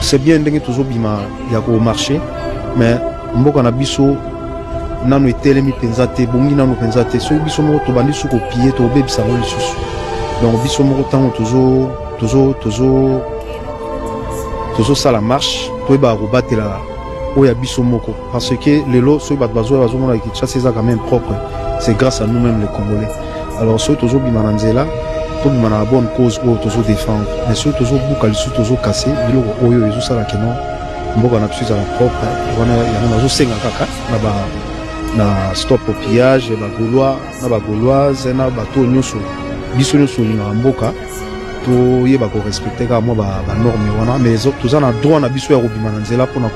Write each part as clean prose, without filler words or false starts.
c'est bien ndenge toujours bima ya ko marché mais mboka na biso nanu etelemi penza te bongi nanu penza te so biso moko to bandi su ko pied to bebisa ngo lisusu donc biso moko tango toujours ça la marche to ba robatela oya biso moko parce que lelo so ba bazo mona ki chasse ça quand même propre c'est grâce à nous-mêmes les Congolais alors so toujours bima na nzela to bima na bonne cause o toujours défendre mais so toujours bouka lisu toujours casser biloko oyo ezo sala keno mboka na biso la propre wana ya na zo senga kaka na stop au pillage ba gauloise na bato nyonso biso nyonso na mboka to yeba ko respecter ka moi ba norme wana mais tous en a droit na biso ya robima na nzela pona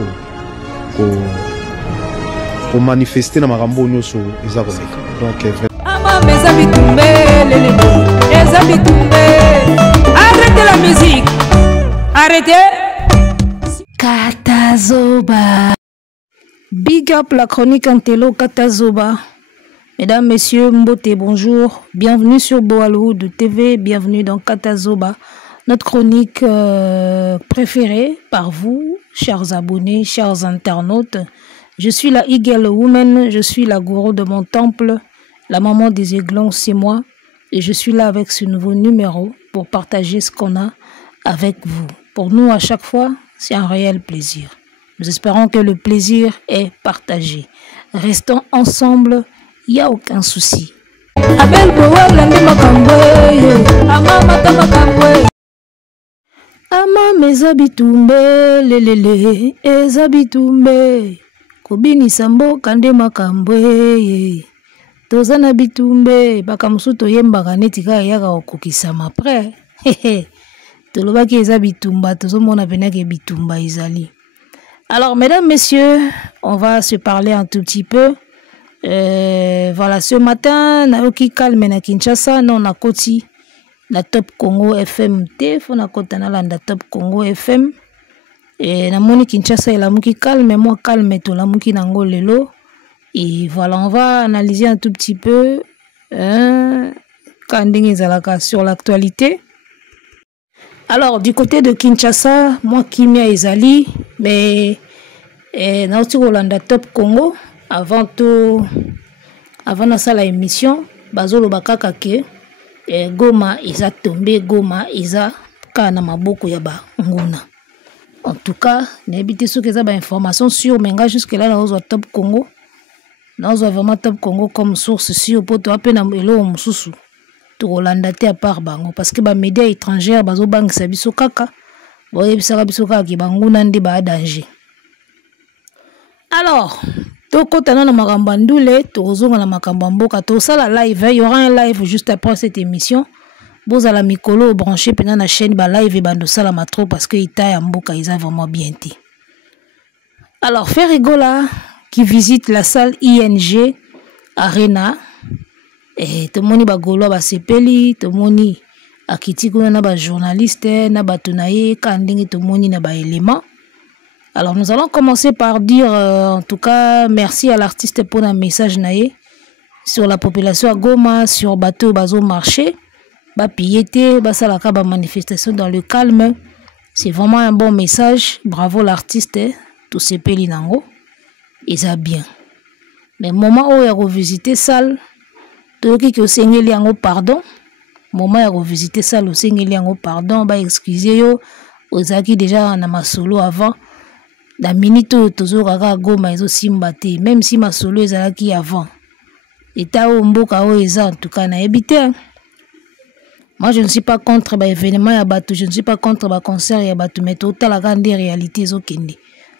ko manifester na makambo nyonso eza koleka donc ama meza bitumbe lele eza bitumbe arrêtez la musique arrêtez Katazoba. Big up la chronique Antelo Katazoba. Mesdames, messieurs, Mbote, bonjour. Bienvenue sur Boalououd TV. Bienvenue dans Katazoba, notre chronique préférée par vous, chers abonnés, chers internautes. Je suis la Eagle Woman, je suis la gourou de mon temple, la maman des aiglons, c'est moi. Et je suis là avec ce nouveau numéro pour partager ce qu'on a avec vous. Pour nous, à chaque fois, c'est un réel plaisir. Nous espérons que le plaisir est partagé. Restons ensemble, il n'y a aucun souci. Ama mezabitumbe lelele ezabitumbe kobini sambo kande makambwe tozana bitumbe bakamusuto yembaka netika yaka okukisama après tolobaki ezabitumba tozomona penake bitumba izali. Alors, mesdames, messieurs, on va se parler un tout petit peu. Voilà, ce matin, naoki calme na Kinshasa, non na koti na Top Congo FM te, fo na kota na landa Top Congo FM. Et na moni Kinshasa la muki calme, moi calme to la muki nango lelo. Et voilà, on va analyser un tout petit peu kandingi zalaka sur l'actualité. Alors, du côté de Kinshasa, moi, Kimia Ezali, mais Nauti Rolanda Top Congo, avant la salle émission, Bazolo Bakaka ke, Goma Isa tombé, Goma Isa Kana Maboko Yaba Nguna. En tout cas, n'habitez ce que ça ba information sur Menga jusque là, dans Top Congo. Dans vraiment Top Congo comme source sur pour toi, peine à Melo Moussou. Rolanda te à part bango parce que ba médias étrangers bazo bang sabiso kaka boye bisaka biso kaka ki banguna ndi ba danger. Alors to kotana na makambo ndule to zonga na makambo mboka to sala live, il y aura un live juste après cette émission. Boza la mikolo branché pendant la chaîne ba live et bando sala matro parce que ita ya mboka ils a vraiment bien été. Alors Ferregola qui visite la salle ING Arena. Et tout le monde ba golo ba sepeli, tout le monde akitiko na ba journaliste, na ba tunaye, kandingi tout le monde na ba élément. Alors nous allons commencer par dire en tout cas merci à l'artiste pour un message naé sur la population à Goma, sur bateau bazo marché, ba piété, ba salaka ba manifestation dans le calme. C'est vraiment un bon message. Bravo l'artiste, tout sepeli nango. Et ça bien. Mais moment où il a revisité salle toki ko sengeli yango pardon moment ya revisiter ça le sengeli yango pardon ba excuser yo ozaki déjà na masolo avant la minute tozo kaka Goma ezo simba te même si masolo ezalaki avant eta o mboka o eza en tout cas na ebité. Moi je ne suis pas contre ba événement ya batu, je ne suis pas contre ba concert ya batu, mais total la des réalités zo kende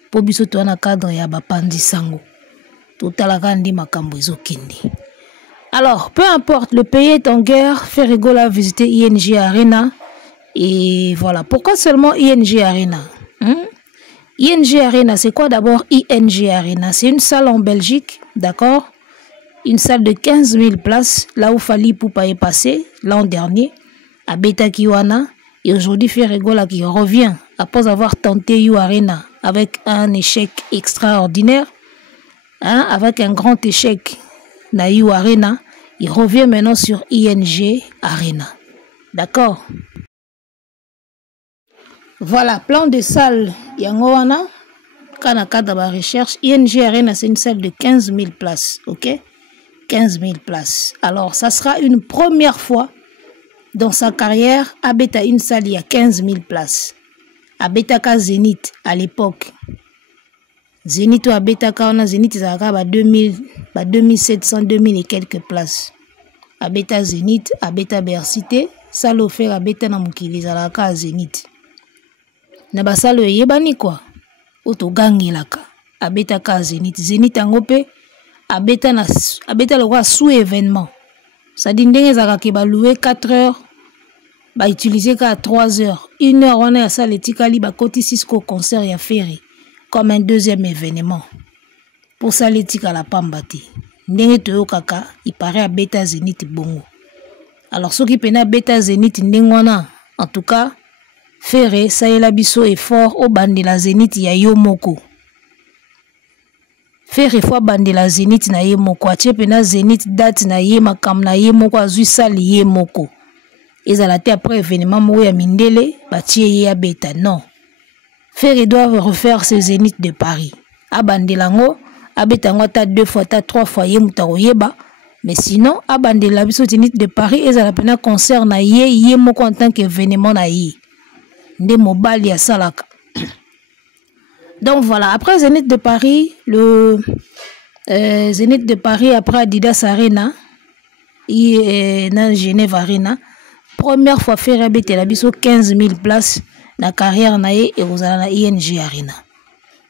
po biso to na cadre ya ba pandi sango total la kandi makambo ezo kende. Alors, peu importe, le pays est en guerre, Ferregola a visité ING Arena. Et voilà, pourquoi seulement ING Arena ING Arena, c'est quoi d'abord ING Arena? C'est une salle en Belgique, d'accord? Une salle de 15 000 places, là où Fali Poupa est passé l'an dernier, à Betakiwana. Et aujourd'hui, Ferregola qui revient, après avoir tenté You Arena, avec un échec extraordinaire, avec un grand échec. Na You Arena, il revient maintenant sur ING Arena. D'accord? Voilà, plan de salle yangoana quand dans la recherche ING Arena c'est une salle de 15 000 places, OK? 15 000 places. Alors ça sera une première fois dans sa carrière abeta une salle il y a 15 000 places. Abetaka Zénith à l'époque. Zénith ou abetaka on a Zénith zaka ba 2000 ba 2700 2000 et quelques places. Abeta Zénith, abeta Bercité, salle offert abeta na mukili zalaka Zénith. Na basalo yebani quoi. Oto gangilaka. Abetaka Zénith. Zénith angope abeta le roi sous événement. Ça dit ndenge zaka ke ba louer 4 heures. Ba utiliser qu'à 3 heures. 1 heure on est à salle etikali ba koti Cisco concert ya Ferry comme un deuxième événement. Pour ça l'étika la pambati. Ndenge toyo kaka, il paraît à Beta Zénith bongo. Alors ceux qui pena Beta Zénith ndengwana, en tout cas, Ferry ça y est la biso effort au bande la Zénith ya yo moko. Ferry fois bande la Zénith na ye moko, ache pena Zénith date na ye makam na ye moko azui sali ye moko. Ezalate après événement moko ya mindele, batie ye ya Beta non. Ferry doit refaire ses Zénith de Paris. Abandelango, abetango ta 2 fois, ta 3 fois ye mutaro yeba. Mais sinon, abandela biso Zénith de Paris, ezala pena concert na ye moko en tant qu'événement na ye. Nde mobile ya salaka. Donc voilà, après Zénith de Paris, le Zénith de Paris après Adidas Arena, dans Genève Arena, première fois Ferry abetela biso 15 000 places. La carrière nae et vous allez à ING Arena.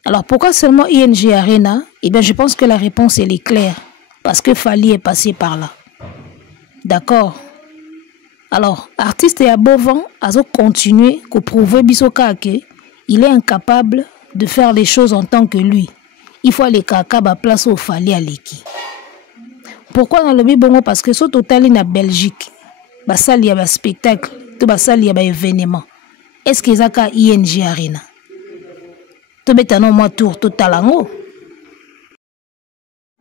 Alors pourquoi seulement ING Arena? Eh bien je pense que la réponse elle est claire. Parce que Fally est passé par là. D'accord. Alors, artiste et à Bovan a continué pour prouver Bisoka que il est incapable de faire les choses en tant que lui. Il faut aller kaka ba place au Fally à l'équipe. Pourquoi dans le Bibongo? Parce que ce total est en Belgique. Basali y a un spectacle, tout basali y a un événement. Est-ce que ça a ING Arena? Tout maintenant moi tour totalango.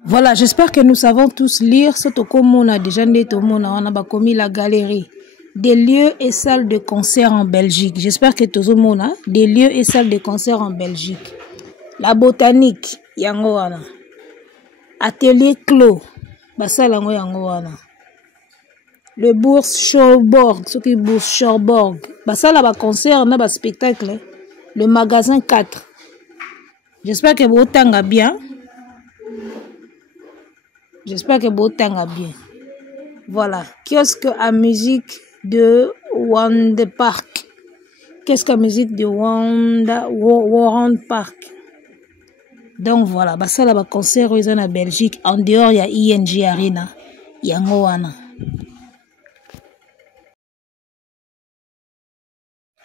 Voilà, j'espère que nous savons tous lire ce comme on a déjà dit tout le monde on a commis la galerie des lieux et salles de concert en Belgique. J'espère que tout le monde a des lieux et salles de concert en Belgique. La botanique yangoana. Atelier clos basalango yangoana. Le Bourse Cherbourg, ce qui est Bourse Cherbourg. Bah ça là, concert, on a un spectacle. Le magasin 4. J'espère que vous tanga bien. J'espère que vous tanga bien. Voilà. Kiosque à musique de Wanda Park. Kiosque à musique de Warren Park. Donc voilà. Bah ça là, concert, ils ont en Belgique. En dehors, il y a ING Arena. Yangoana.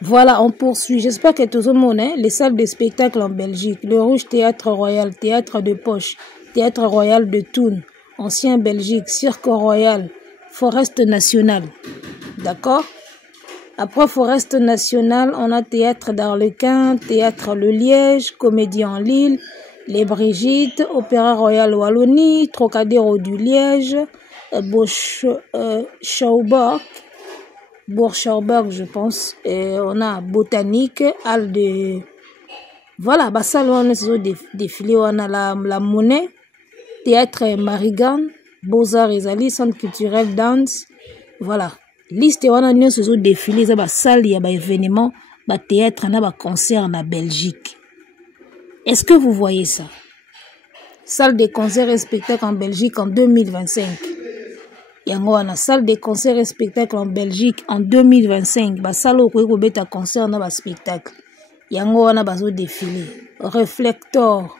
Voilà, on poursuit. J'espère que tout le monde, les salles de spectacle en Belgique, le Rouge Théâtre Royal, Théâtre de Poche, Théâtre Royal de Thun, Ancien Belgique, Cirque Royal, Forest National. D'accord? Après Forest National, on a Théâtre d'Arlequin, Théâtre Le Liège, Comédie en Lille, Les Brigitte, Opéra Royal Wallonie, Trocadéro du Liège, Bourg-Cherbourg, je pense. Et on a Botanique, Halle de... Voilà, bah ça, on a défilé, on a la Monnaie, Théâtre Marigan, Beaux-Arts Isali, Centre culturel Dance. Voilà. Liste, on a défilé, ça va salle, il y a un événement, bah théâtre, on a un concert en Belgique. Est-ce que vous voyez ça? Salle de concert et spectacle en Belgique en 2025. Yango na salle de concert et spectacle en Belgique en 2025. Ba salle au ko beta concert na ba spectacle. Yango na bazo défilé. Reflector,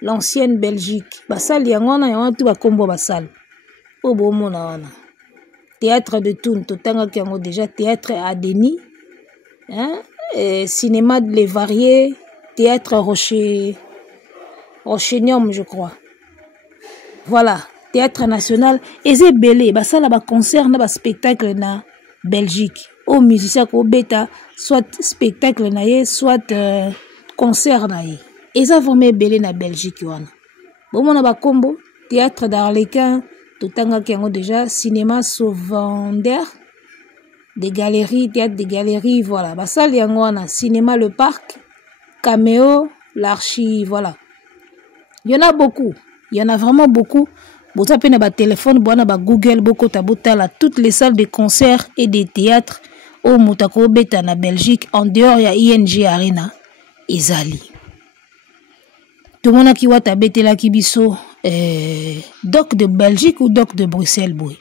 l'ancienne Belgique. Ba salle yango na tout ba kombo ba salle. O bo mona wana. Théâtre de Thun, totanga yango déjà théâtre à Denis. Hein? Cinéma de Les Variés, théâtre Rochenium, je crois. Voilà. Théâtre national et c'est belé bah ça là bas concert na bas spectacle na Belgique aux musiciens ko beta soit spectacle na ye soit concert na ye et ça vraiment belé na Belgique wana bon on a ba combo théâtre d'Arlequin totanga ki yango déjà cinéma Sauvander des galeries, théâtre des galeries, voilà. Basal Yangwana, cinéma Le Parc, Caméo, l'Archi, voilà. Il y en a beaucoup. Il y en a vraiment beaucoup. Vous tapez dans votre téléphone, vous avez Google, toutes les salles de concert et de théâtre au Moutako Beta na Belgique, en dehors, il y a ING Arena et Zali. Tout le monde qui voit tabete la kibiso, doc de Belgique ou doc de Bruxelles, boy.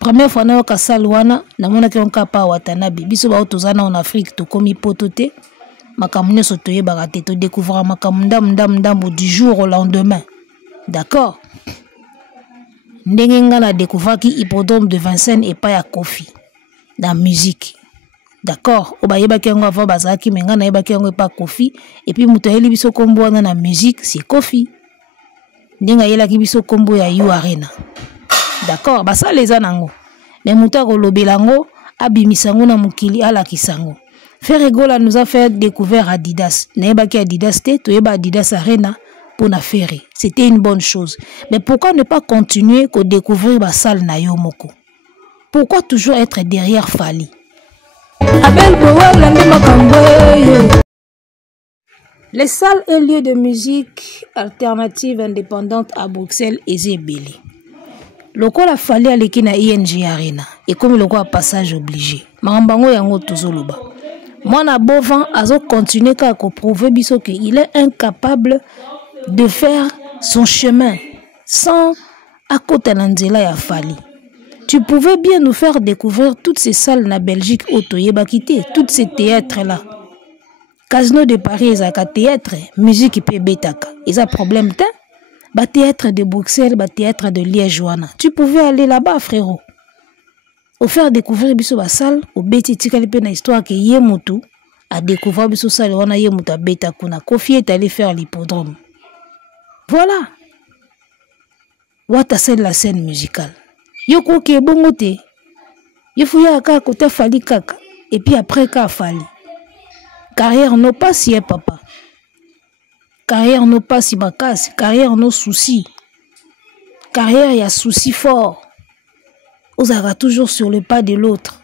Première fois, na salle na mona ki onka pa Watanabe, biso ba otozana en Afrique, to komi potote, makamune sotoye barate, to découvrir makamundam du jour au lendemain. D'accord? Ndenge na découvrir ki hippodrome de Vincennes et pas ya Kofi. Dans musique. D'accord? Obayeba ki yango avant bazaki, menga na yeba ki yango pas Kofi. Et puis mutoyeli biso kombo wana na musique, c'est Kofi. Ndenga yela ki biso kombo ya You Arena. D'accord, bah ça les anango. Mais moutako lobelango, abimisango na mukili ala kisango. Ferregola nous a fait découvrir Adidas. N'eba ki Adidas te, toyeba Adidas Arena pour na ferre. C'était une bonne chose. Mais pourquoi ne pas continuer qu'au découvrir ba salle na yo moko? Pourquoi toujours être derrière Fali? Les salles et lieux de musique alternative indépendante à Bruxelles et Zébélé. Loko la fallait aller na ING Arena et comme le quoi passage obligé. Marambango yango tozoloba. Moi na Bovan azo continuer ka ko prouver biso que il est incapable de faire son chemin sans à côté nanzela ya Fali. Tu pouvais bien nous faire découvrir toutes ces salles na Belgique otoyeba kité, tous ces théâtres là. Casino de Paris ezaka théâtre, musique pe betaka. Ils a problème te? Ba théâtre de Bruxelles, ba théâtre de Liège. Tu pouvais aller là-bas, frérot. Au faire découvrir biso ba salle, au beti tikali pe na histoire que Yemutu a découvert biso salle wana Yemutu a beta kuna. Kofi est allé faire l'hippodrome. Voilà. Wata c'est la scène musicale. Yoko ke bongote. Yefouya ka côté Fali kaka. Et puis après ka Fali. Carrière non pas si est papa. Carrière non pas si ma casse, carrière nos soucis. Carrière, il y a soucis forts. On aura toujours sur le pas de l'autre.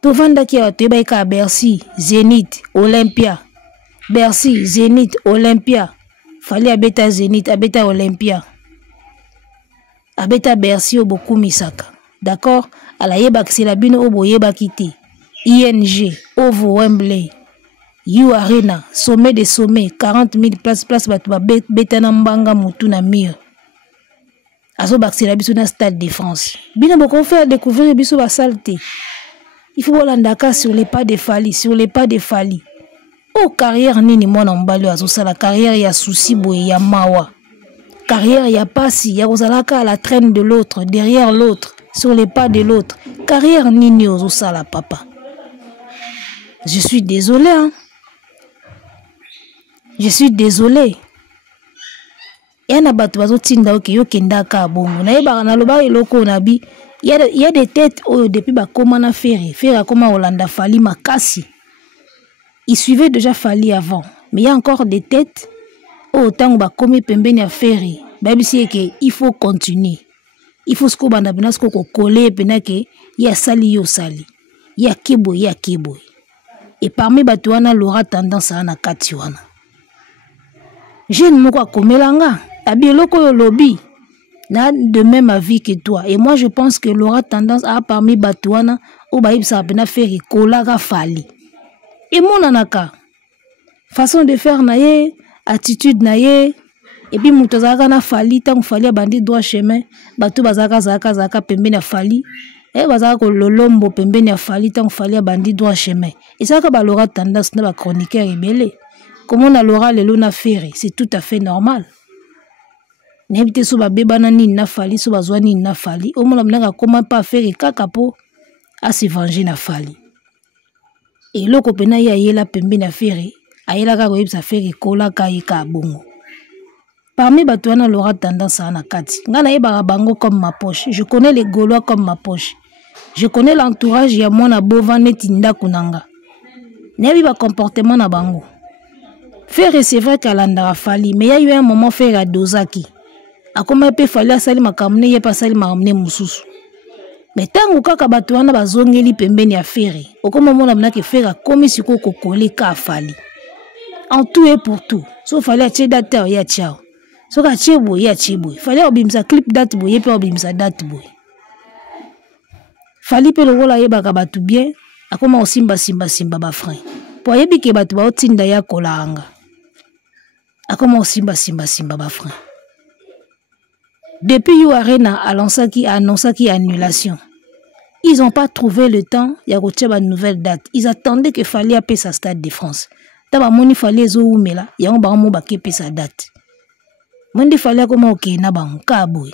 Tovanda qui a été à Bercy, Zénith, Olympia. Bercy, Zénith, Olympia. Fallait abeta Zénith, abeta Olympia. Abeta Bercy au beaucoup misaka. D'accord? À la yeba c'est la bine au boyeba quitté. ING, Ovo Wembley. You Arena, sommet des sommets, 40 000 places, batouba, betanambanga mutuna mire. Azo baxela biso na stade de France. Bina boko faire découvrir biso ba saleté. Il faut l'andaka sur les pas de Fali, sur les pas de Fali. Oh carrière nini mwana mbali azo sala carrière ya souci boye ya mawa. Carrière ya pasi ya ozalaka à la traîne de l'autre, derrière l'autre, sur les pas de l'autre. Carrière nini azo sala papa. Je suis désolé hein. Je suis désolé. Il y a des têtes depuis Bakomana Ferry. Ferry comme Olanda Fali Makasi. Il suivait déjà Fali avant. Mais il y a encore des têtes. Autant Bakomi Pembeni Ferry. Il faut continuer. Il faut que Bandabinas coller penake. Il y a Sali yo Sali. Il y a Kebo, il y a Kebo. Et parmi Batouana, l'aura tendance à na Katiwana. Jeune moko komelanga abieloko yo lobby na de même avis que toi et moi je pense que l'aura tendance à parmi batouana ou baibsa bena faire kolaga Fali et mon anaka façon de faire naie attitude naie et puis mutazaka na Fali tant Fali bandi droit chemin batou bazaka pembeni na Fali et bazaka ko lolombo pembeni na Fali tant Fali bandi droit chemin et ça ka ba l'aura tendance na ba chroniqueur rebelle. Comment on a l'aura le luna ferré, c'est tout à fait normal. N'habite sous bébana ni na Fali, sous bazouani na Fali. Au moins, on comment pas faire kakapo à se venger na Fali. Et l'autre pena ya yela pembe na ferré, a yela ka goyib sa ferré kola ka yeka bongo. Parmi batouana l'aura tendance à na kati. Ngana yeba bango comme ma poche. Je connais les Gaulois comme ma poche. Je connais l'entourage ya mona Bovan netinda kunanga. N'yabi ba comportement na bango. Faire c'est vrai qu'à l'andara Fali, mais il y a eu un moment faire à Dozaki. A comment peut Fali à Sali makamne, il n'y a pas Sali makamne moussousou. Mais tant que bato wana bazongeli pembeni ya fere, okoma mona mnake fere akomi siko kokole ka fali. En tout et pour tout. So fallait acheter date ya ciao. So ka chebo ya chebo. Fallait obimsa clip date boye pe obimsa date boye. Fali pe lokola yebaka batu bien, akoma osimba simba ba frein. Po yebi ke batu ba otinda ya kolanga. Akoma osimba simba ba frein. Depuis You Arena a annoncé annulation. Ils n'ont pas trouvé le temps, il y a une nouvelle date. Ils attendaient que Fali appelle sa Stade de France. Taba moni Fali zo umela, ya on ba mo ba kepe sa date. Monde Fali akoma okena bango ka boy.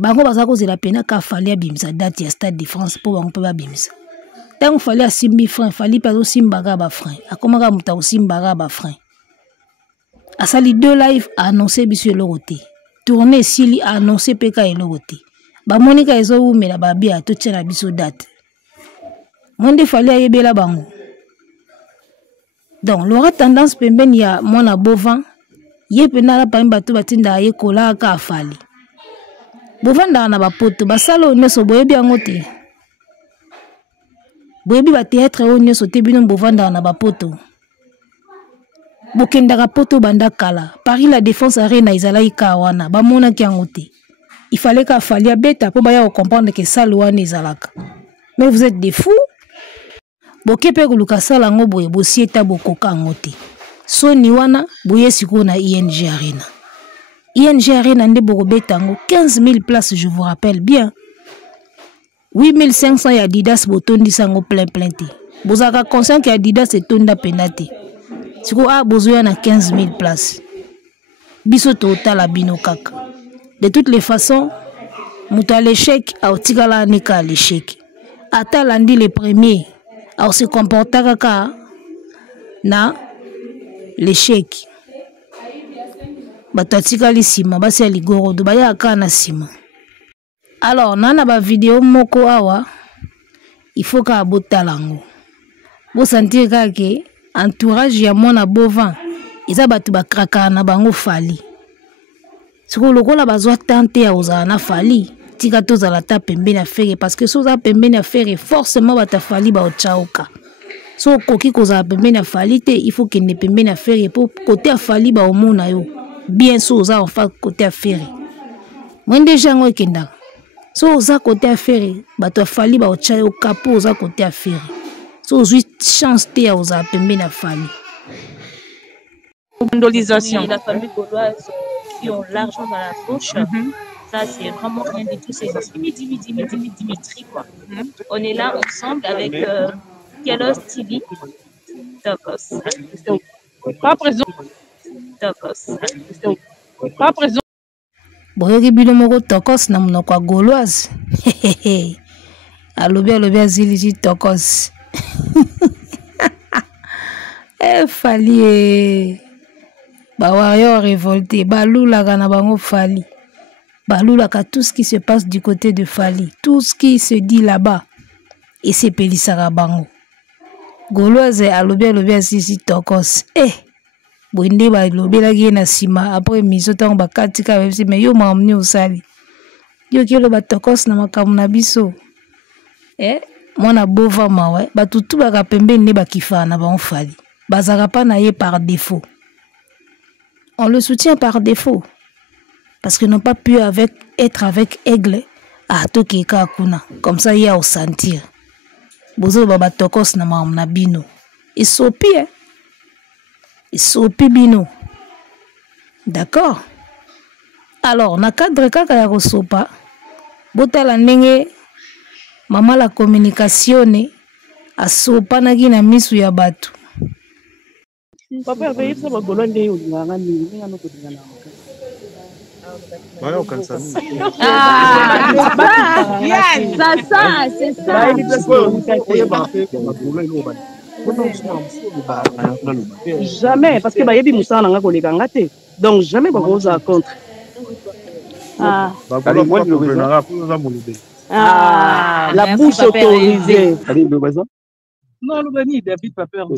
Bango bazako zela pena ka Fali abimsa date ya Stade de France po bango pe ba bimsa. Tant Fali asimbi frein, Fali pa zo simbaga ba frein. Akoma ka muta osimbaga ba frein. Asali 2 live a annoncé biso loroté. Tourner Sili a annoncé Peka et Loroté. Ba Monica ezo umela ba bia to tshela biso date. Monde Fali ayebela bango. Donc l'aura tendance pembeni ya mona bovan ye pena la pamba to batinda ye kola ka Fali. Bovan da na ba poto ba salo neso boyebi angote. Boyebi ba théâtre o neso tebino bovan da na ba poto. Bokendaka poto banda kala. Paris la défense arena izala ikawana. Ba mona ki angote. Il fallait qu'à Fali beta pour baya comprendre que ça loane izalaka. Mais vous êtes des fous. Bokepe kuluka sala ngo boye bosieta bokoka angote. So ni wana boye siko na ING arena. ING arena nde boko beta ngo 15 000 places je vous rappelle bien. 8 500 ya Adidas botondi sango plein te. Bozaka conscient que Adidas est tonda penate. Siko a besoin na 15 000 places. Biso total à bino kaka. De toutes les façons, muta l'échec a otikala nika l'échec. Ata landi le premier, a se comporta kaka na l'échec. Batatika li sima, basi aligoro do baya aka na sima. Alors, nana ba vidéo moko awa, il faut ka botalango. Bo sentir kake entourage ya mona bovan eza batu bakraka na bango Fali. Siko lokola bazwa tante ya ozala na Fali tika tozala ta pembeni ya fere parce que soza pembeni ya fere forcément bata Fali ba ochaoka. So koki kozala pembeni ya Fali te il faut kende pembeni ya fere po côté ya Fali ba omona yo bien so oza en fait côté ya fere. Mwende jango ekenda. So oza côté ya fere bato Fali ba ochaoka po oza côté ya fere. So ouzui chance te ya oza pembeni ya Fali. Mondialisation. La famille gauloise qui ont l'argent dans la poche, ça c'est vraiment rien du tout. C'est Dimitri quoi. On est là ensemble avec Kelos TV, Tokos. Pas présent. Tokos. Pas présent. Boyoki bino moko Tokos na monoko gauloise. Alobi azili Tokos. Fali ba warrior révolté balula kana bango Fali balula ka tout ce qui se passe du côté de Fali, tout ce qui se dit là-bas et c'est pelisaka bango gauloise alobi asisi Tokos bonde ba lobelaki na sima après miso tango bakatika bebisi mais yo mamni osali yo kelo ba Tokos na makamu na biso mwana bova mawe batutu baka pembeni ne bakifa na bango Fali bazaka pa na ye par défaut. On le soutient par défaut parce qu'ils n'ont pas pu être avec Aigle à Tokeka Kuna comme ça il y a au sentir bozo baba Tokos na mamna bino et sopi bino d'accord. Alors na cadre kaka ya kosopa botala ndenge mama la communication a sopa na gina misu ya batu. Papa veut ça va golonder au nganga ni ngano ko dingana. Voilà au kansa. Ça c'est ça. Jamais parce que bayebi musana nga koleka ngate. Donc jamais ba koza contre. La bouche autorisée. Non, le Bani, David pas peur.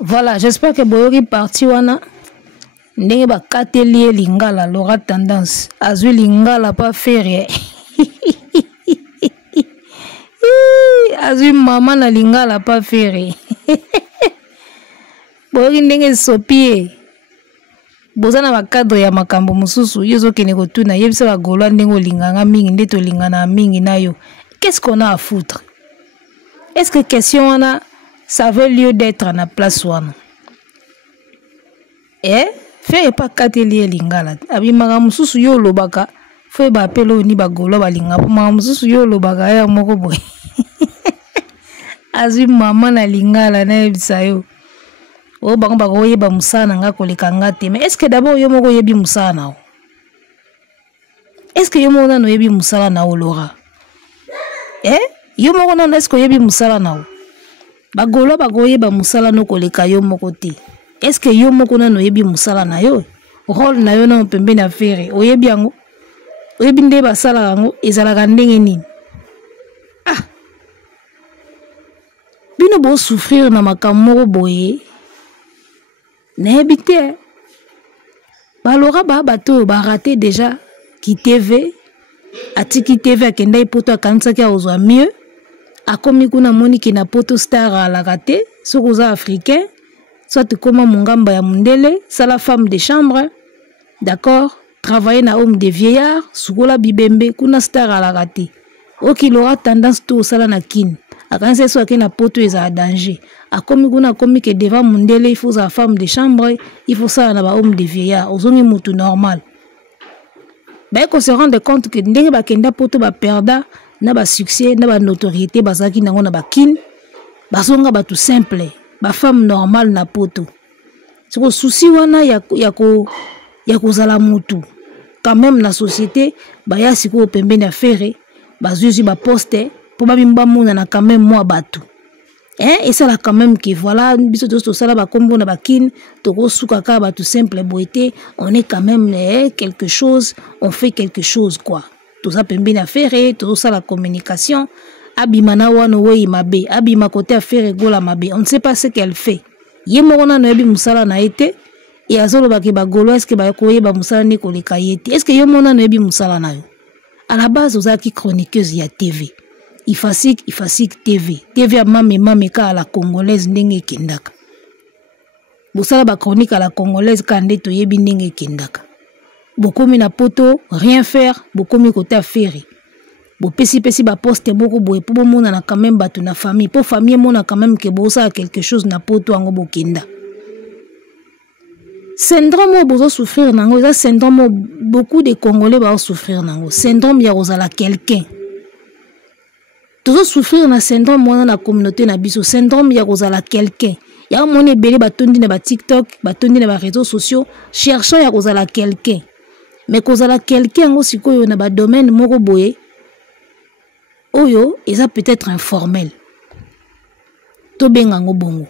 Voilà, j'espère que Boyoki parti wana ndenge bakateli lingala l'aura tendance azui lingala pas faire azwi mama na lingala pa fere boyoki ndenge sopie boza na bakadre ya makambo mosusu yo ozokende kotuna yebisa bagolwa ndenge olinganga mingi nde tolingana mingi na yo. Qu'est-ce qu'on a à foutre? Est-ce que question wana ça veut lieu d'être na place wana? Fere pa kateli elingala abimaka mosusu yo olobaka fo bapelo ni bagolwa balinga po mama mosusu yo olobaka ya moko boye azwi mama na lingala na yebisa yo o bango bakoyeba musala nga koleka nga te. Mais est-ce que d'abord yo moko yebi musala na o? Est-ce que yo moko nano yebi musala na o Laura? Yo moko nano est-ce que yebi musala na o? Bagolwa bakoyeba musala no koleka yo moko te. Est-ce que yo moko nano yebi musala na yo? Rôle na yo na pembe na fere oyebi yango? Oyebi nde basala yango ezalaka ndenge nini? Bino bo souffrir na makambo moko boye nayebi te. Balora bato barate déjà ki TV atiki TV akenda ipoto akanisaki akozwa mieux akomi kuna moni ki na poto star alaka te soki oza africain soit koma mongamba ya mundele sala femme de chambre d'accord travailler na homme de vieillard sukola bibembe kuna star alaka te oki lora tendance to sala na kin akanisa so akena poto eza danger akomi kuna akomi ke devant mundele il faut sa femme de chambre il faut ça na ba homme de vieillard ozongi mutu normal. Ben qu'on se rende compte que ndenge bakenda poto ba perda na ba succès na ba notoriété bazaki nango na ba kin bazonga ba tout simple ba femme normale na poto siko souci wana ya kozala mutu quand même na société ba ya siko pembe na fere bazuzi ba poste pour ba bimba mona na quand même moi batu et ça là quand même que voilà biso to sala ba kombo na ba kin to ko suka ka ba tout simple boité on est quand même quelque chose, on fait quelque chose quoi. Tout ça pembe na fere tout ça la communication abimana wana we mabe abima côté affaire gola mabe on ne sait pas ce qu'elle fait ye mona no yebi musala na été et azolo ba ke ba golo est-ce que ba koye ba musala ni ko le kayete est-ce que ye mona no yebi musala na yo à la base ozaki chroniqueuse ya TV Ifasik TV a mame ka la congolaise ndenge kendaka bosala ba chronique à la congolaise kande to yebi ndenge kendaka bokomi na poto rien faire bokomi côté affaire bo pesi ba poste boko boye po mona na quand même batu na famille po famille mona quand même que bosa quelque chose na poto ango bokenda syndrome bozo souffrir nango ça syndrome beaucoup de congolais ba souffrir nango syndrome ya kozala quelqu'un. Toujours souffrir na syndrome wana na communauté na biso syndrome ya kozala quelqu'un ya moni belé batondi na ba TikTok batondi na ba réseaux sociaux cherchant ya kozala quelqu'un mais kozala quelqu'un ngo sikoyo na ba domaine moko boye oyo eza peut-être informel to benga ngo bongo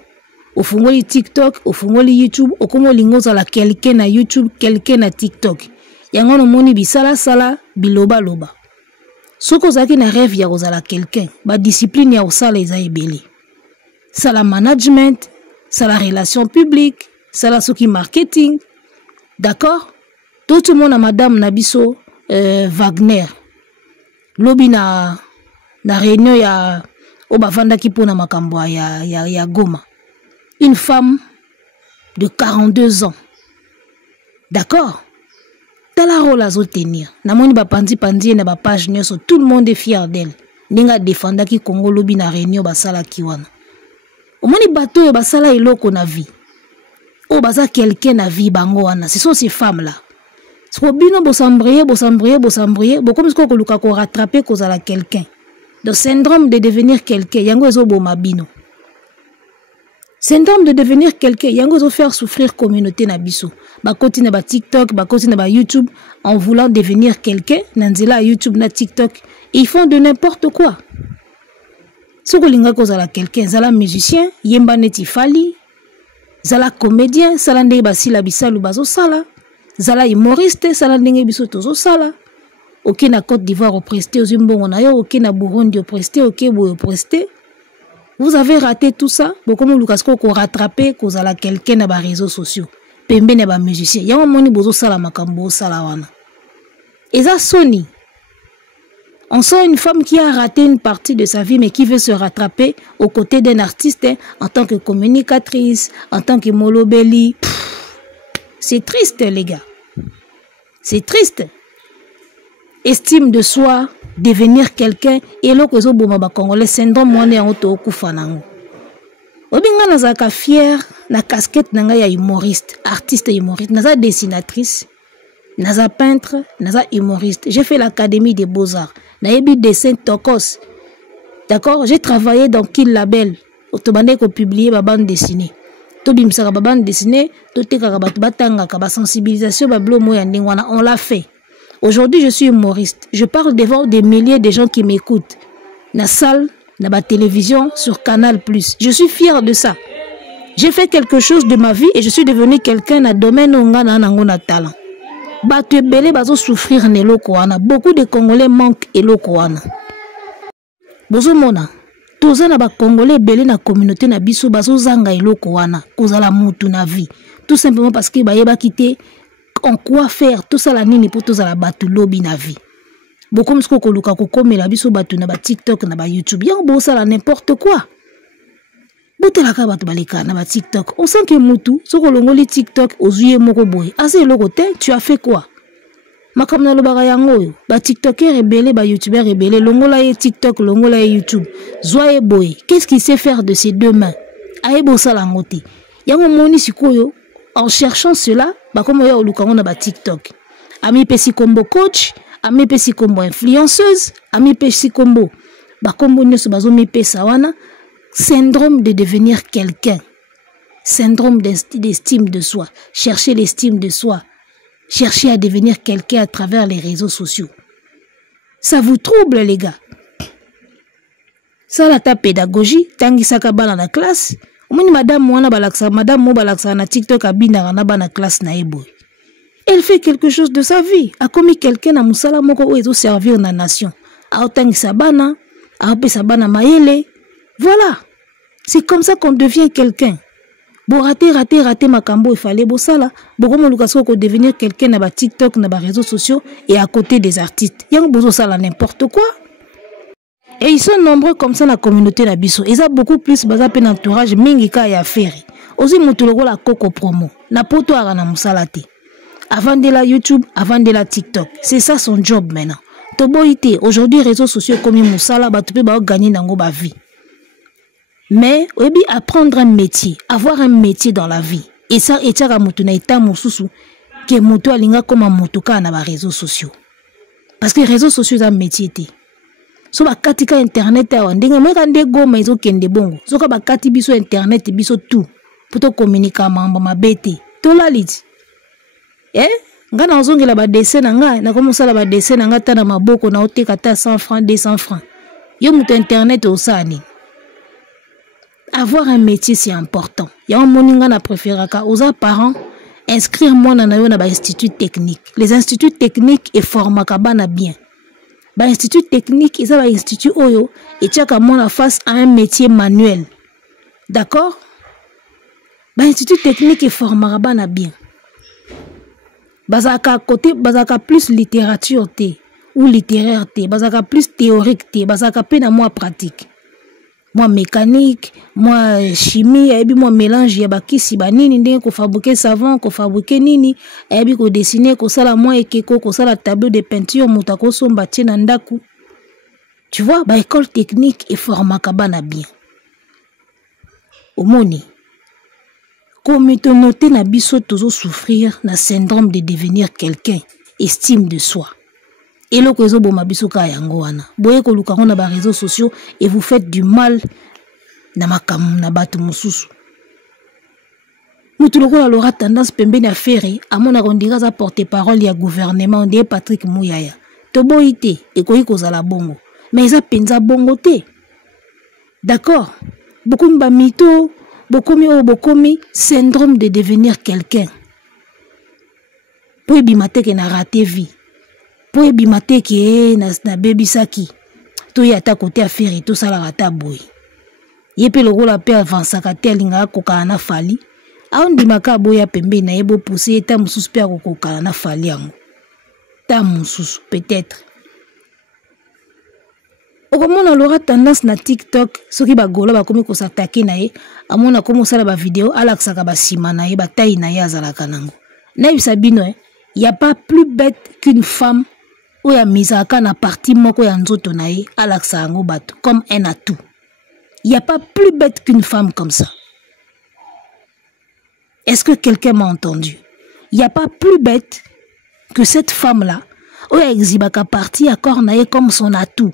ofungoli TikTok ofungoli YouTube okomo lingo zala quelqu'un na YouTube quelqu'un na TikTok yango no moni bisala sala biloba loba. Soko zaki na rêve ya kozala quelqu'un, ba discipline ya osala eza ebele. Sala management, sala relation publique, sala soki marketing. D'accord? Tout le monde a madame Nabiso Wagner. Lobi na réunion ya obavanda ki pona makambo ya Goma. Une femme de 42 ans. D'accord? Tala rôle à tenir. Namoni ba pandi na ba page nyonso tout le monde est fier d'elle. Ninga défenda ki Congo lobi na réunion basala kiwana. Omoni bato basala eloko na vie. O baza quelqu'un na vie bango wana. Ce sont ces femmes là. Siko bino bosambrier, bokomi siko ko luka ko rattraper kozala quelqu'un. Le syndrome de devenir quelqu'un yango ezo boma bino. Syndrome de devenir quelqu'un, yango zo faire souffrir communauté na biso. Ba koti na ba TikTok, ba koti na ba YouTube en voulant devenir quelqu'un, nanzela YouTube na TikTok, ils font de n'importe quoi. Soko linga ko zala quelqu'un, zala musicien, yemba neti fali, zala comédien, sala ndenge basila bisalu bazo sala, zala humoriste, sala ndenge biso tozo sala. Ok na Côte d'Ivoire au presté aux Zimbabwe na yo, ok na Burundi au presté, ok boy au presté. Vous avez raté tout ça, beaucoup de gens qui ont rattrapé cause à quelqu'un dans les réseaux sociaux. Pembe na ba musicien. Y'a moni bozo sala makambo sala wana. Eza Sony. On sent une femme qui a raté une partie de sa vie, mais qui veut se rattraper aux côtés d'un artiste, en tant que communicatrice, en tant que molobeli. C'est triste, les gars. C'est triste. Estime de soi, devenir quelqu'un, et là, le syndrome moné en auto kufanango. Obinga nazaka fier, na casquette nanga ya humoriste, artiste humoriste, naza dessinatrice, naza peintre, naza humoriste. J'ai fait l'académie des beaux-arts. Naebi dessin tokos. D'accord? J'ai travaillé dans Kill Label. Otobande ko publier ba bande dessinée. Tobimsaka ba bande dessinée, totekaka batu batanga ka ba sensibilisation ba blo moya ndengwana, on l'a fait. Aujourd'hui, je suis humoriste. Je parle devant des milliers de gens qui m'écoutent. Na salle, na ba télévision, sur Canal+. Je suis fier de ça. J'ai fait quelque chose de ma vie et je suis devenu quelqu'un na domaine où nga na talent. Batu ebele bazo souffrir na eloko wana. Beaucoup de Congolais manquent eloko wana. Bozo mona, toza na ba Congolais ebele na communauté na biso bazo zanga eloko wana, kozala mutu na vie. Tout simplement parce que bayeba kité en quoi faire tout ça la nini pour tous la batu lobby na vie. Beaucoup msko koluka kokomela biso batu na ba TikTok na ba YouTube. Yang bo ça la n'importe quoi. Botelaka batu baleka na ba TikTok. On sent que mutu soko longoli TikTok ozuye moko boy. Ase eloko te, tu as fait quoi? Makamna lobaka yango yo. Ba TikToker rebelle, ba YouTuber rebelle, longola ye TikTok, longola ye YouTube. Zoye boy. Qu'est-ce qu'il sait faire de ses deux mains? Aye bo ça la ngote. Yango moni sikoyo. En cherchant cela, comme on a ba TikTok. Ami pesi combo coach, ami pesi combo influenceuse, ami pesi combo. Combo ne se bazo mi pesa wana. Syndrome de devenir quelqu'un. Syndrome d'estime de soi. Chercher l'estime de soi. Chercher à devenir quelqu'un à travers les réseaux sociaux. Ça vous trouble, les gars. Ça, la ta pédagogie, tangi sakaba dans la classe. Madame mo balaksa na TikTok abina na bana classe na ebo. Elle fait quelque chose de sa vie. A commis quelqu'un na musala moko o ezo servir na nation. A otangi sabana, a opé sabana maele. Voilà. C'est comme ça qu'on devient quelqu'un. Bon rater makambo il fallait bo sala. Boko mo lukaso ko devenir quelqu'un na ba TikTok na ba réseaux sociaux et à côté des artistes. Yang bozo sala n'importe quoi. Et ils sont nombreux comme ça dans la communauté na biso. Ils ont beaucoup plus baza pe entourage mingi ka ya faire. Ozi mutu loko la koko promo. Na poto ara na musalate. Avant de la YouTube, avant de la TikTok. C'est ça son job maintenant. Toboité, aujourd'hui réseaux sociaux comme musala ba tupe ba gagner nango ba vie. Mais obi apprendre un métier, avoir un métier dans la vie. Et ça etaka mutu na eta mususu ke mutu alinga comme mutu ka na ba réseaux sociaux. Parce que réseaux sociaux c'est un métier té. So bakatika internet awa ndenge mweka nde goma izo kende bongo soka bakati biso internet biso tout poto communiquer mambo mabete to laliti ngana ozongela ba dessin na nga na komosala ba dessin na nga ta na maboko na oteka ta 100 francs 200 francs yo muto internet osani. Avoir un métier c'est important. Ya moninga na préféraka oza parents inscrire moi na yo na ba institut technique. Les instituts techniques et formaka bana bien. Ba institut technique, ils ont un institut oyo et tchaka mona face à un métier manuel. D'accord? Ba institut technique et formera bana bien. Bazaka côté, bazaka plus littérature té ou littéraire té, bazaka plus théorique té, bazaka pena moi pratique. Moi mécanique, moi chimie, et puis moi mélange ya bakisi ba nini ndenge ko fabriquer savon, ko fabriquer nini, et puis ko dessiner ko sala moi ekeko ko sala tableau de peinture muta ko somba tina ndaku. Tu vois, ba école technique et formaka bana bien. Omoni. Communauté na biso tozo souffrir na syndrome de devenir quelqu'un, estime de soi. Et le réseau bomabiso ka yango wana. Boye ko lukango na ba réseaux sociaux et vous faites du mal na makamu na batu mususu. Mutu loko la lora tendance pembeni à faire amona kondira za porte-parole ya gouvernement de Patrick Mouyaya. To boité et ko kozala bongo. Mais ça penza bongo te. D'accord? Beaucoup mba mito, bokomi syndrome de devenir quelqu'un. Po bimate ke na raté vie. Po ebimate ke na baby saki to yata côté affaire to sala rata boy yepe lokola pe avansaka te alinga koka na fali aondimaka boya pembe na yebo pousser ta mususu pe koka na fali yango ta mususu peut-être Okomona Laura tendance na TikTok soki ba gola ba komi ko s'attaquer na ye amona komo sala ba vidéo alaksaka ba sima na ye ba taille na ye azalaka nango na bisabino y a pas plus bête qu'une femme ou ya misaka na partie moko ya nzoto na ye alaksa ngo bato comme un atout. Y a pas plus bête qu'une femme comme ça. Est-ce que quelqu'un m'a entendu? Y a pas plus bête que cette femme là ou ya exhibaka partie à corps na ye comme son atout.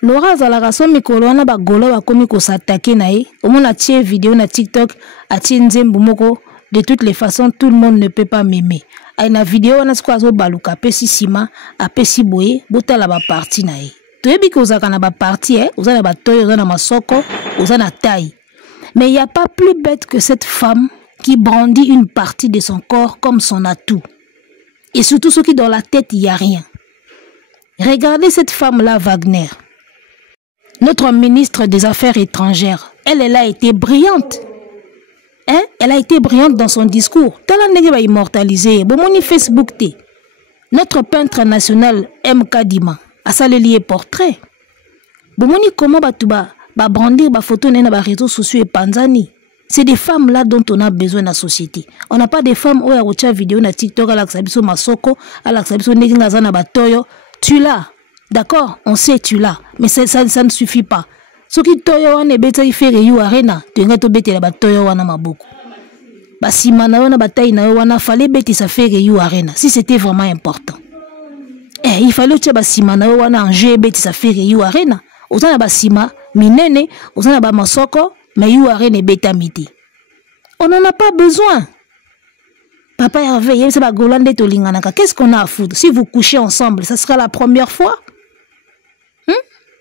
Laura azalaka so mikolo wana bagolo bakomi ko s'attaquer na ye omona tie vidéo na TikTok atie nzembo moko de toutes les façons tout le monde ne peut pas m'aimer ay na vidéo wana siko azo baluka pesi sima apesi boye botala ba partie na ye toyebi ko ozaka na ba partie oza na batoyo oza na masoko oza na taille mais il y a pas plus bête que cette femme qui brandit une partie de son corps comme son atout et surtout ceux qui dans la tête il y a rien. Regardez cette femme là Wagner. Notre ministre des Affaires étrangères, elle a été brillante. Hein? Elle a été brillante dans son discours. Elle a immortalisé. Bomoni Facebook T. Notre peintre national MK Dima a salé portrait. Bomoni comment batuba ba brandir ba photo na ba réseaux sociaux et panzani. C'est des femmes là dont on a besoin dans la société. On n'a pas des femmes où il y a vidéo na TikTok à l'Axabiso Masoko, à l'Axabiso Negingazana Batoyo. Tu l'as. D'accord, on sait tu l'as, mais ça ne suffit pas. Ce qui toyo wana beta ifere yu arena, tu nga to bete la batoyo wana maboko. Ba sima na wana bataille na wana fallait bete sa fere yu arena si c'était vraiment important. Il fallait que ba sima na wana en jeu bete sa fere yu arena. Ozana ba sima minene, ozana ba masoko, mais yu arena beta miti. On n'en a pas besoin. Papa Hervé, qu'est-ce qu'on a à foutre? Si vous couchez ensemble, ça sera la première fois?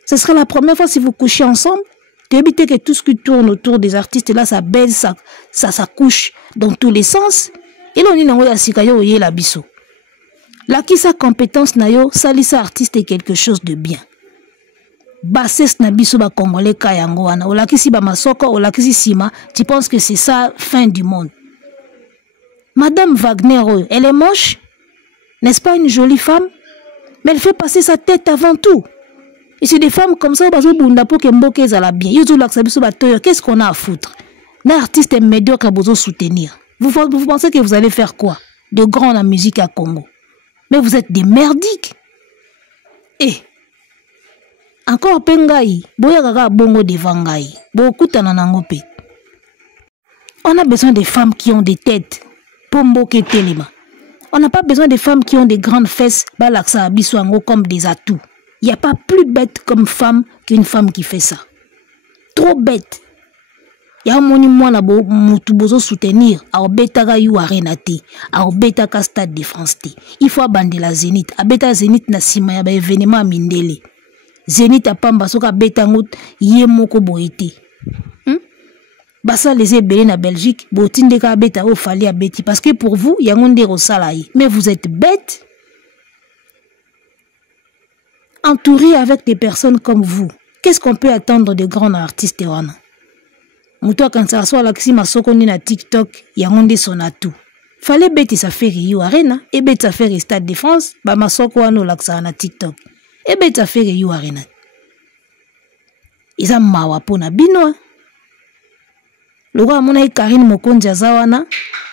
Ce sera la première fois si vous couchez ensemble. Tu évites que tout ce qui tourne autour des artistes, là, ça baise, ça couche dans tous les sens. Et là, on dit que la biso. Là, qui sa compétence, nayo, salisa artiste est quelque chose de bien. Bassesse na biso ba congolais kayango wana. Ola kisi ba masoko, ola kisi sima. Tu penses que c'est ça, fin du monde. Madame Wagner, elle est moche. N'est-ce pas une jolie femme? Mais elle fait passer sa tête avant tout. Et c'est des femmes comme ça, qu'est-ce qu'on a à foutre? Un artiste médiocre a besoin de soutenir. Vous pensez que vous allez faire quoi? De grand en musique à Congo. Mais vous êtes des merdiques. Et encore pengai, boya bongo devant gai. On a besoin de femmes qui ont des têtes. Pomboke telema. On n'a pas besoin de femmes qui ont des grandes fesses, balaksa abiswango comme des atouts. Il n'y a pas plus bête comme femme qu'une femme qui fait ça. Trop bête. Il y a un monument à Moutubozo soutenir, à Obetaga yu arenate, à Obetaka Stade de France. Il faut abandonner la Zénith. À Beta Zénith na sima ya ba événement mindele. Zénith a pamba soka betangout yé moko boité. Basa les ébélés na Belgique, botinde ka beta o fali a beti. Parce que pour vous, il y a un déro salaï. Mais vous êtes bête. Entouré avec des personnes comme vous, qu'est-ce qu'on peut attendre de grands artistes wana? Moutoua quand ça soit l'axi masoko ni na TikTok, il y a un de son atout. Fallait bêter sa faire yu arena et bêter sa faire Stade de France, ba masoko wana l'axa na TikTok. Et bêter sa faire yu arena. Isa mawa pona bino. Le roi mona Karine Mokonzi azawana,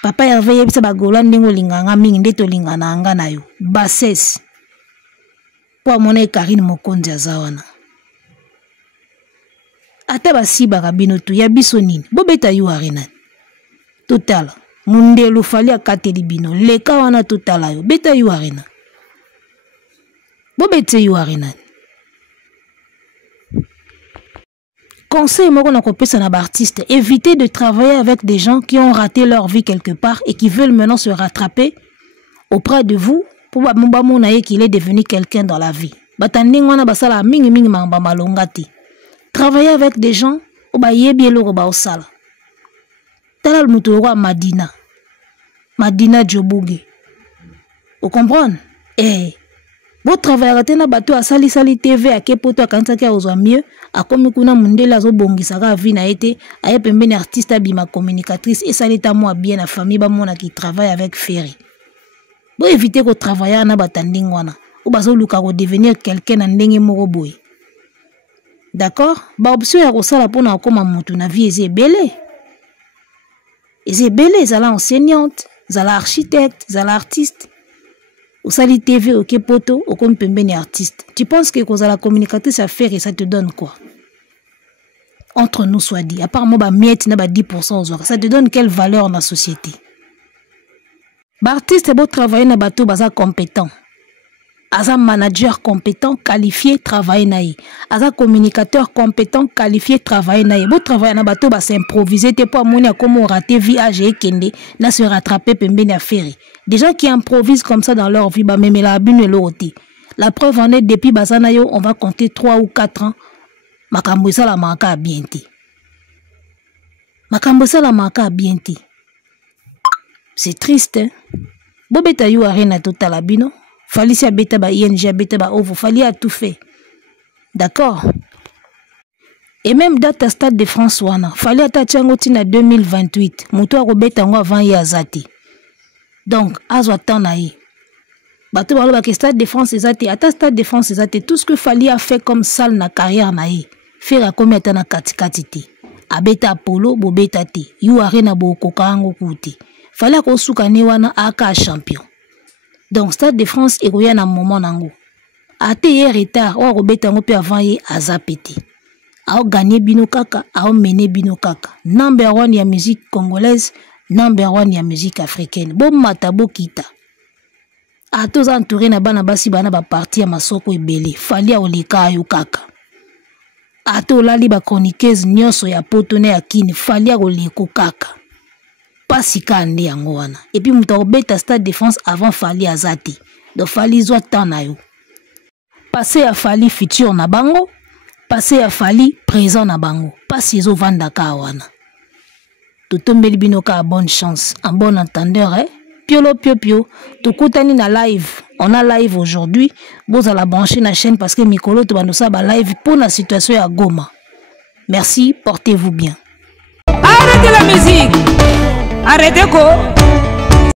papa Hervé yebisa bagola ndenge linganga mingi ndeto lingana anga na yo. Bassesse. Pour mon Karine Mokonzi azawana. Ata basi bakabino tu ya biso nini. Bobeta yu arena. Total. Mundelu fali akateli bino. Leka wana total yo. Beta yu arena. Bobeta yu arena. Conseil moko na kopesa na artiste, évitez de travailler avec des gens qui ont raté leur vie quelque part et qui veulent maintenant se rattraper auprès de vous. Pour qu'il est devenu quelqu'un dans la vie. Travailler avec des gens, Madina Djobuge. Vous comprenez? Eh, vous travaillez na bateau à Sali TV à Kepoto à Kansaki à mieux à Komikuna Mundela zo bongisaka vie na été à pembe artiste abima communicatrice et ça l'état moi bien la famille ba mona qui travaille avec Ferry. Pour éviter de travailler na batanding wana ou bazo luka ko devenir quelqu'un na ndenge moko boy. D'accord? Ba option ya kosala pona koma mutu na vie eze belé. Eze belé, zala enseignante, zala architecte, zala artiste. Osali TV ok poto, okom pembeni artiste. Tu penses que kozala communicatrice à faire et ça te donne quoi? Entre nous soit dit, à part moi ba miette na ba 10% ça te donne quelle valeur dans la société? Ba artiste est beau travailler na bateau baza compétent. Aza manager compétent, qualifié, travailler naïe. Aza communicateur compétent, qualifié, travailler naïe. Beau travailler na bateau, bah s'improviser, t'es pas moni à comment rater vie à j'ai kende, na se rattraper pembeni à faire. Des gens qui improvisent comme ça dans leur vie, bah même la bune et l'autre. La preuve en est, depuis Bazanayo, on va compter 3 ou 4 ans. Makambosa la manka à bienté. Makambosa la manka à bienté. C'est triste, hein? Bobeta yu arena total abino. Fali si abeta ba ING, abeta ba ovo, fali a tout fait. D'accord? Et même date à Stade de France wana, fali ata tiango tina 2028. Moutou a robeta ngo avant yazati. Donc, azwa tanaï. Bato balo ba ke Stade de France ezati, ata Stade de France ezati, tout ce que Fali a fait comme salle na carrière naï, faire comme étant na katikati. Abeta Apollo, bobeta te. Yu arena bo kokango kuti. Fali ko suka ne wana aka champion. Donc, Stade de France est à un moment nango. Ate ye retard, ou robeta ngo pe avant ye azapeti. A gagné bino kaka, a mené bino kaka. Number 1 ya musique congolaise, number 1 ya musique africaine. Bon matabo kita. A tous entouré na bana basi bana ba parti ya masoko ebele. Fali a oleka yo kaka. A to lali ba chroniqueuse nyonso ya potone ya kini. Fali a oleko kaka. Pasika ande yango wana. Et puis muta obeta Stade de France avant Fali azati. Donc Fali zwa temps na yo. Passé à Fali futur na bango, passé à Fali présent na bango. Pas ezo vanda ka wana. Totombeli binoka a bonne chance, en bon entendeur, hein? Piolo pio pio, tokutani na live. On a live aujourd'hui. Vous allez brancher la chaîne parce que Mikolo to banosa ba live pour la situation à Goma. Merci, portez-vous bien. Arrêtez la musique. Arrêtez quoi?